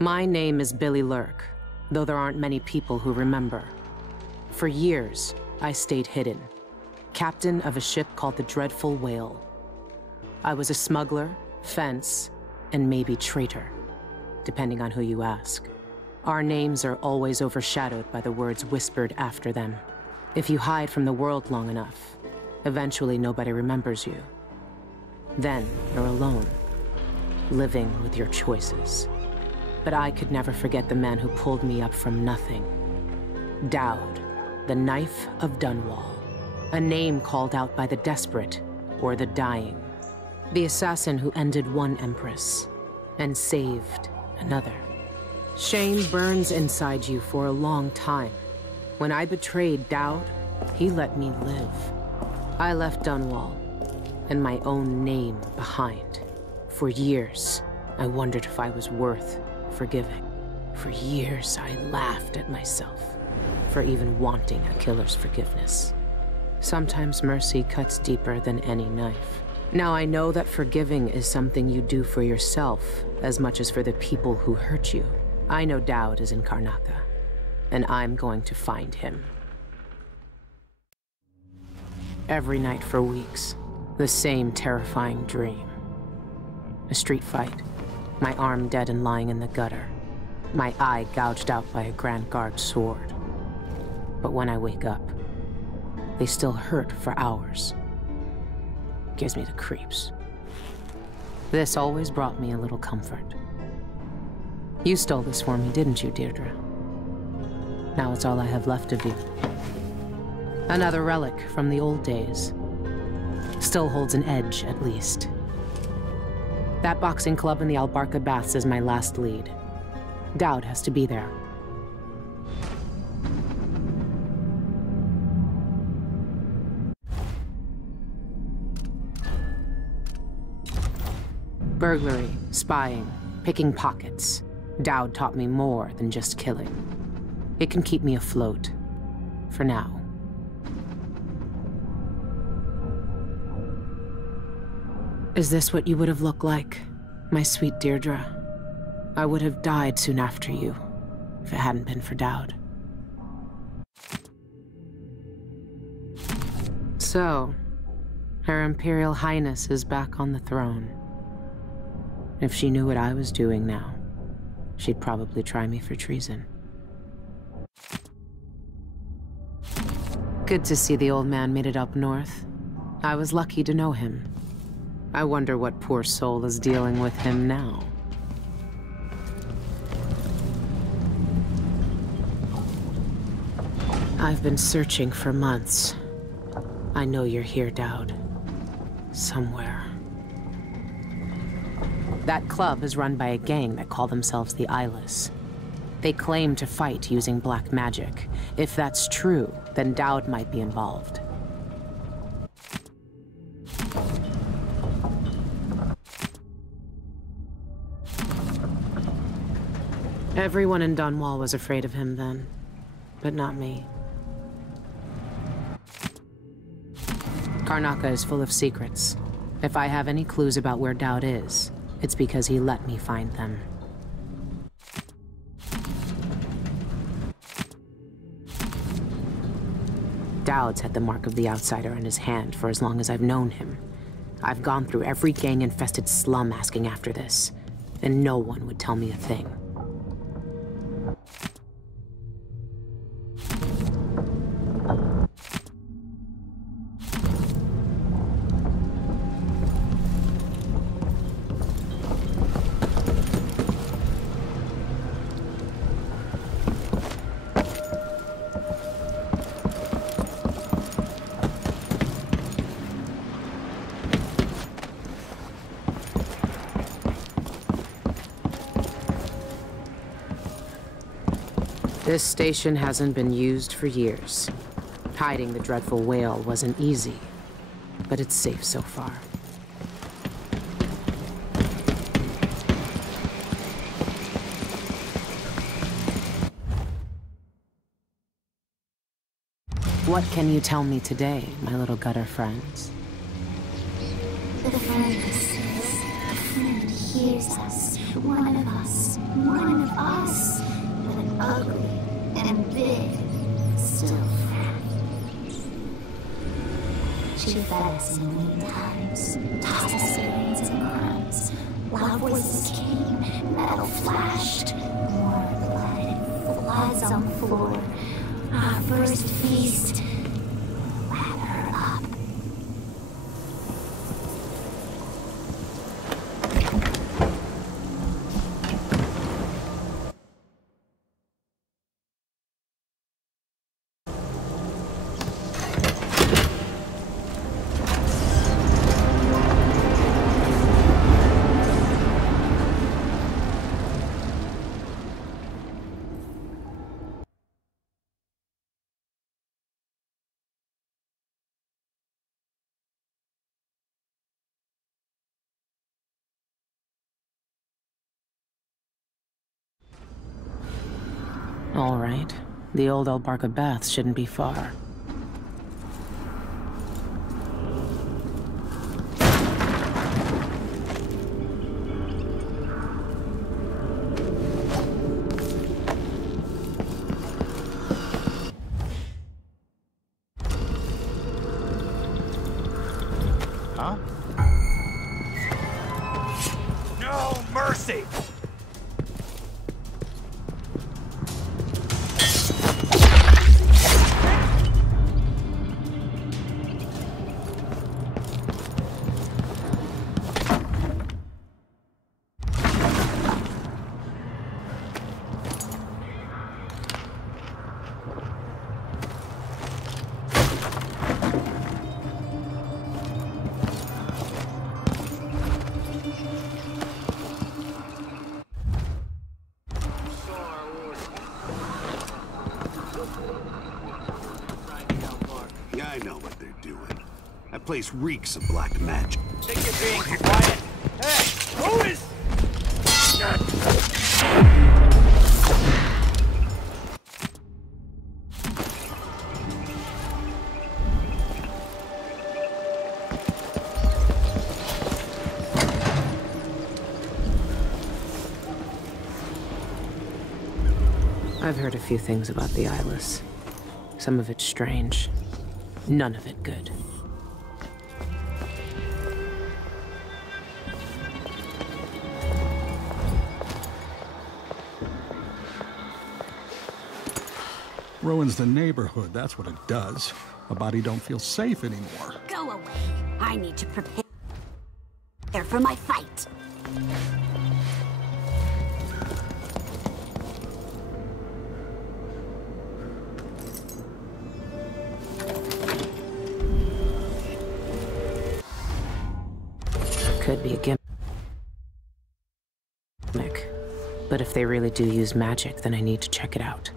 My name is Billie Lurk, though there aren't many people who remember. For years, I stayed hidden, captain of a ship called the Dreadful Wale. I was a smuggler, fence, and maybe traitor, depending on who you ask. Our names are always overshadowed by the words whispered after them. If you hide from the world long enough, eventually nobody remembers you. Then you're alone, living with your choices. But I could never forget the man who pulled me up from nothing. Daud, the Knife of Dunwall. A name called out by the desperate or the dying. The assassin who ended one empress and saved another. Shame burns inside you for a long time. When I betrayed Daud, he let me live. I left Dunwall and my own name behind. For years, I wondered if I was worth forgiving. For years, I laughed at myself for even wanting a killer's forgiveness. Sometimes mercy cuts deeper than any knife. Now I know that forgiving is something you do for yourself as much as for the people who hurt you. I know Daud is in Karnaca, and I'm going to find him. Every night for weeks, the same terrifying dream. A street fight, my arm dead and lying in the gutter, my eye gouged out by a Grand Guard sword. But when I wake up, they still hurt for hours. Gives me the creeps. This always brought me a little comfort. You stole this for me, didn't you, Deirdre? Now it's all I have left of you. Another relic from the old days. Still holds an edge, at least. That boxing club in the Albarca Baths is my last lead. Daud has to be there. Burglary, spying, picking pockets. Daud taught me more than just killing. It can keep me afloat. For now. Is this what you would have looked like, my sweet Deirdre? I would have died soon after you, if it hadn't been for Daud. So, Her Imperial Highness is back on the throne. If she knew what I was doing now, she'd probably try me for treason. Good to see the old man made it up north. I was lucky to know him. I wonder what poor soul is dealing with him now. I've been searching for months. I know you're here, Daud. Somewhere. That club is run by a gang that call themselves the Eyeless. They claim to fight using black magic. If that's true, then Daud might be involved. Everyone in Dunwall was afraid of him then, but not me. Karnaca is full of secrets. If I have any clues about where Daud is, it's because he let me find them. Daud's had the mark of the outsider in his hand for as long as I've known him. I've gone through every gang-infested slum asking after this, and no one would tell me a thing. This station hasn't been used for years. Hiding the Dreadful Wale wasn't easy, but it's safe so far. What can you tell me today, my little gutter friends? The friend listens. The friend hears us. One of us, but ugly and big, still fat. She fed us a million times, tossed us grains and crumbs. Loud voices came, metal flashed, more blood, bloods on the floor. Our first feast, let her up. All right. The old Albarca Baths shouldn't be far. Huh? No mercy! Yeah, I know what they're doing. That place reeks of black magic. Think you're being quiet? Hey, who is... I've heard a few things about the Eyeless. Some of it strange. None of it good. Ruins the neighborhood, that's what it does. A body don't feel safe anymore. Go away. I need to prepare for my fight. Could be a gimmick. But if they really do use magic, then I need to check it out.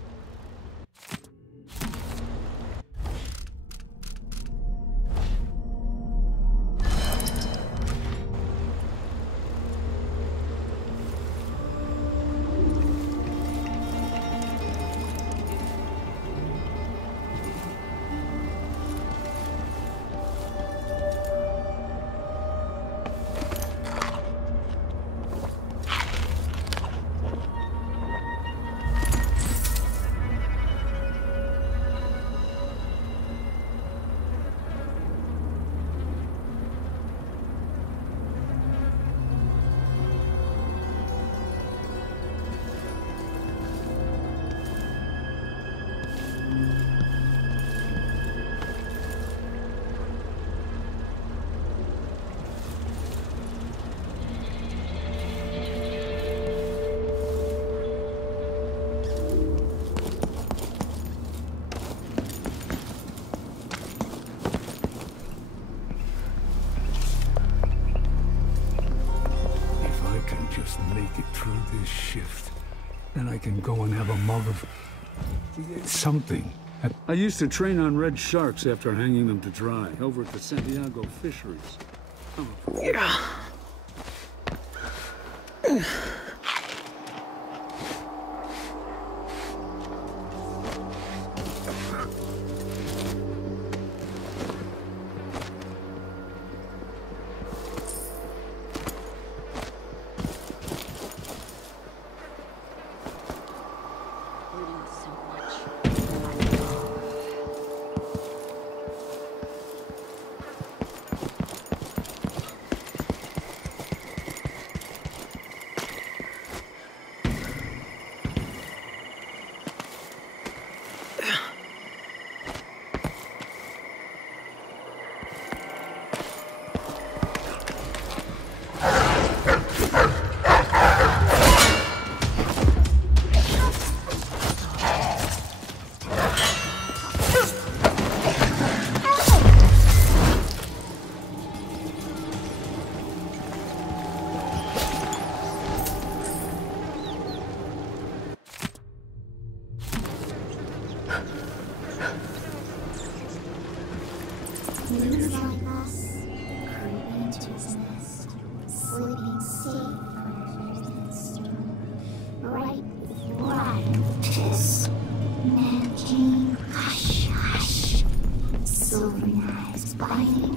Then I can go and have a mug of something. I used to train on red sharks after hanging them to dry over at the Santiago fisheries. Yeah.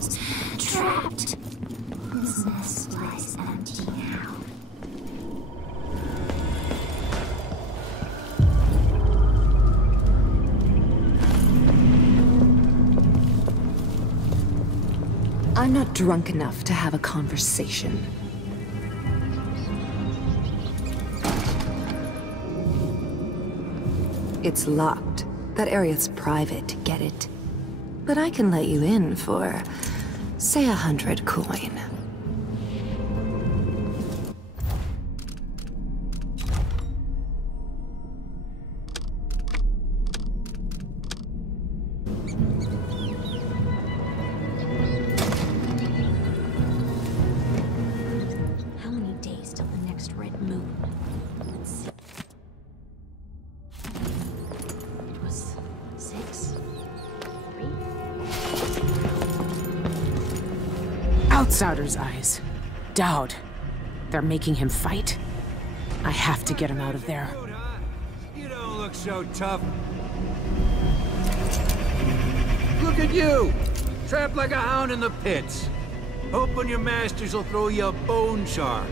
bones, trapped. This nest lies empty now. I'm not drunk enough to have a conversation. It's locked. That area's private, get it? But I can let you in for, say, 100 coin. How many days till the next red moon? Let's see. It was 6, 3. Outsider's eyes. Daud. They're making him fight. I have to get him out of there. You don't look so tough. Look at you! Trapped like a hound in the pits. Hoping your masters will throw you a bone shard.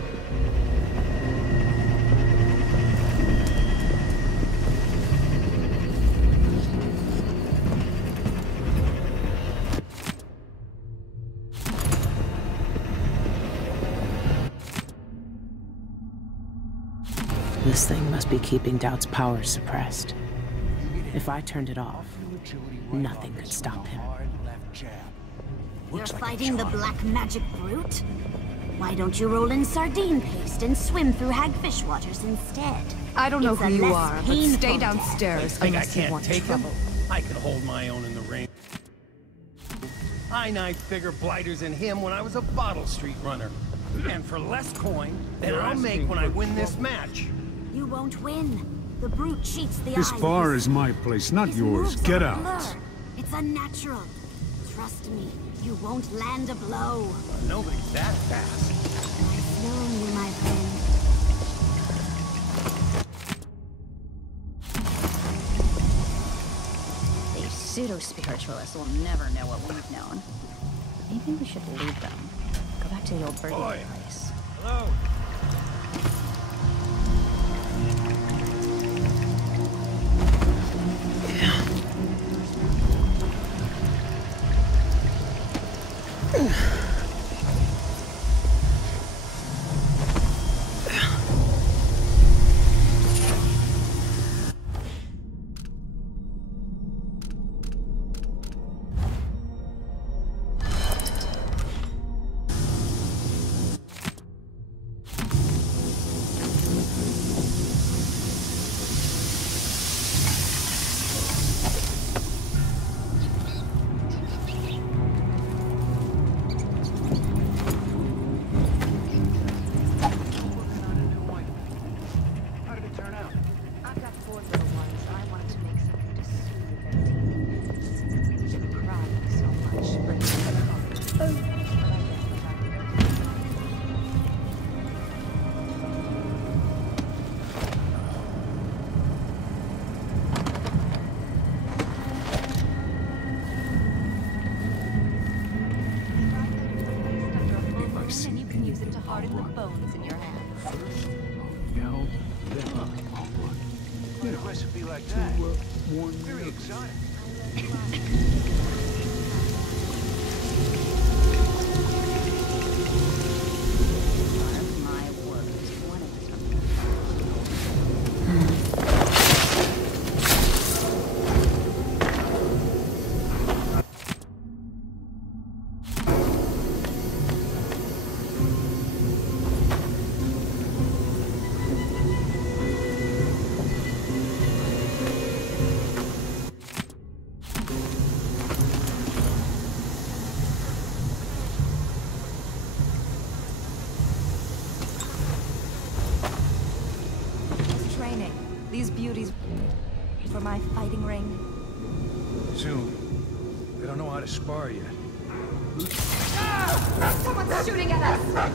This thing must be keeping Daud's power suppressed. If I turned it off, nothing could stop him. You're fighting the black magic brute? Why don't you roll in sardine paste and swim through hagfish waters instead? I don't know It's who a you less are, but painful stay death. downstairs Think I unless you can't want take him? trouble. I can hold my own in the ring. I knifed bigger blighters than him when I was a Bottle Street runner. And for less coin than I'll make when I win this match. You won't win. The brute cheats the This eyes. bar is my place, not His yours. moves Get are a out. blur. It's unnatural. Trust me, you won't land a blow. Nobody's that fast. Nice knowing you, my friend. These pseudo-spiritualists will never know what we've known. Maybe we should leave them. Go back to the old burglary place. Hello? Recipe like that. Very exotic. My word. One of These beauties for my fighting ring. Soon. They don't know how to spar yet. Someone's shooting at us!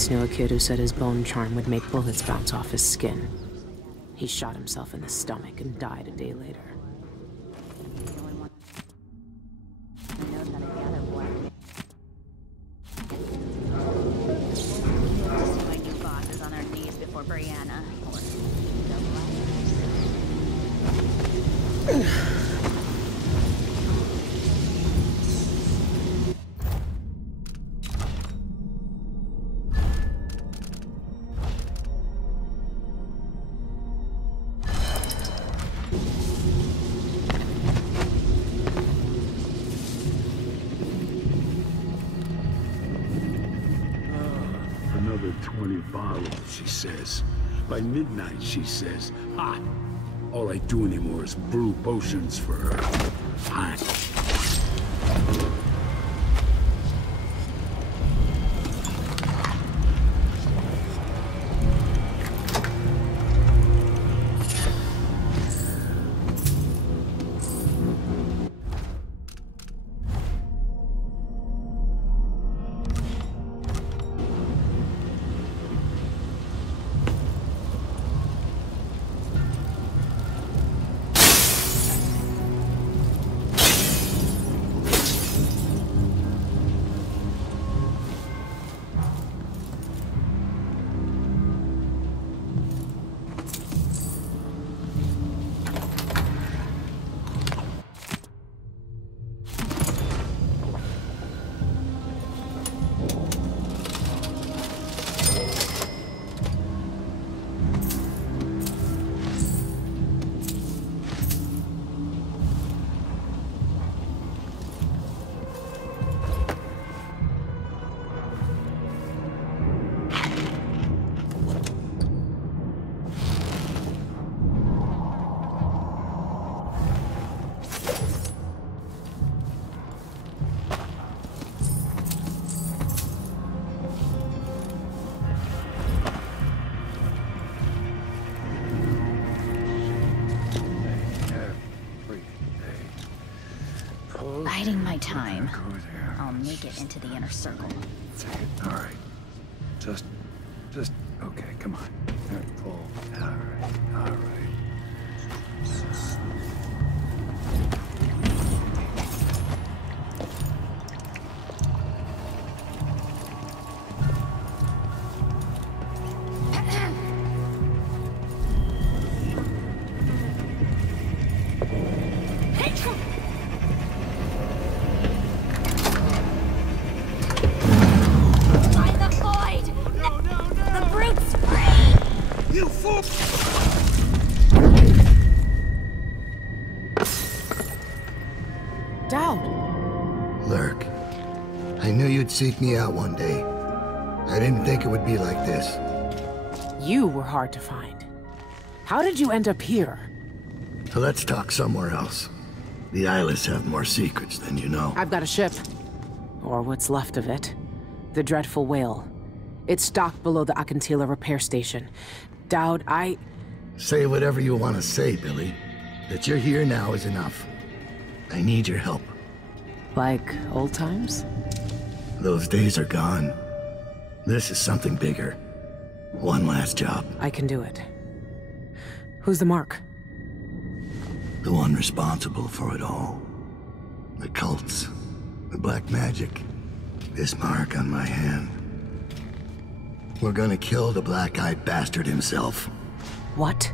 once knew a kid who said his bone charm would make bullets bounce off his skin. He shot himself in the stomach and died a day later. Another 20 bottles, she says. By midnight, she says. Ha! All I do anymore is brew potions for her. Fine. time, I'll make it into the inner circle. All right. Just, okay, come on. All right, pull. All right. Daud! Lurk, I knew you'd seek me out one day. I didn't think it would be like this. You were hard to find. How did you end up here? Let's talk somewhere else. The Eyeless have more secrets than you know. I've got a ship. Or what's left of it. The Dreadful Wale. It's docked below the Akantila repair station. Daud, Say whatever you want to say, Billy. That you're here now is enough. I need your help. Like old times? Those days are gone. This is something bigger. One last job. I can do it. Who's the mark? The one responsible for it all. The cults. The black magic. This mark on my hand. We're gonna kill the black-eyed bastard himself. What?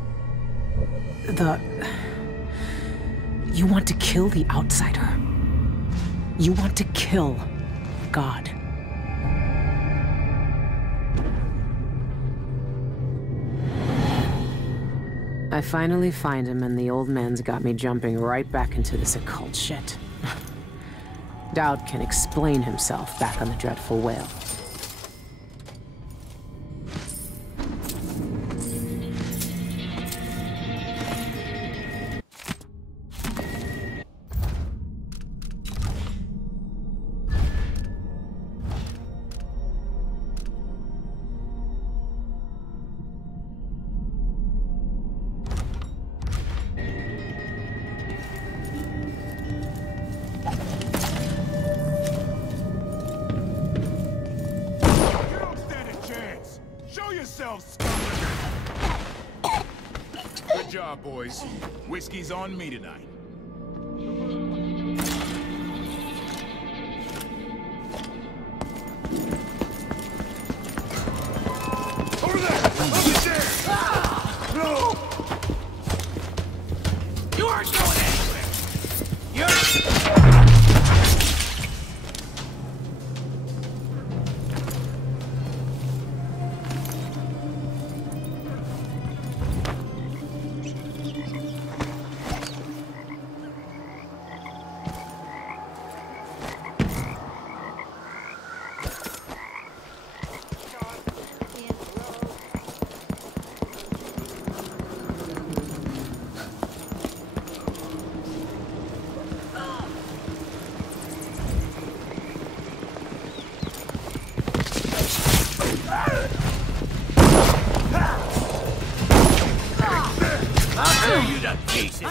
You want to kill the outsider? You want to kill God? I finally find him, and the old man's got me jumping right back into this occult shit. Daud can explain himself back on the Dreadful Wale. Good job, boys. Whiskey's on me tonight. Over there! Over there! Ah! No! You aren't going anywhere! I'll tear you to pieces!